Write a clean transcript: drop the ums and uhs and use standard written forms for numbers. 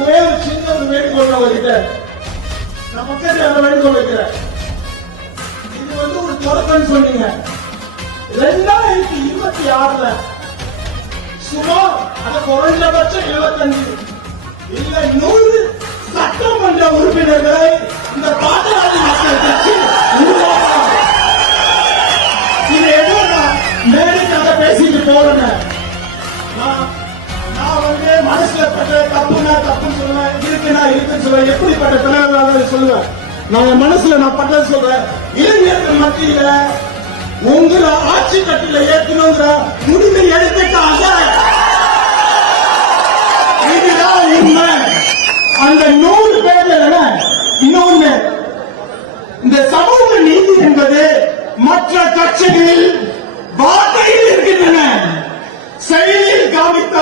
ஒரே ஒரு சின்ன ஒரு வேண்டுகோள் அவர்கிட்ட நான் பக்கத்துல அந்த வேண்டுகோள் வைக்கிறேன். இது ஒரு தொடக்கம்னு சொன்னீங்க. 2026 சுமார் அது குறைந்தபட்சம் 75 இல்ல 100 சட்டமன்ற உறுப்பினர்களை இந்த பாட்டாளி மக்கள் கட்சி உருவாக்கலாம். இது ஏதோ மேடைக்காக பேசிட்டு போறேன். நான் மனசுல பட்ட தப்புனா தப்புன்னு சொல்லுவேன், இருக்குன்னா இருக்குன்னு சொல்லுவேன். எப்படிப்பட்ட தலைவர்களாக சொல்லுவேன். நான் மனசுல நான் பட்டது சொல்றேன். இளைஞர்கள் மத்தியில உங்களை ஆட்சி கட்டில ஏற்கணுங்கிற முடிவை எடுத்துட்டாங்க.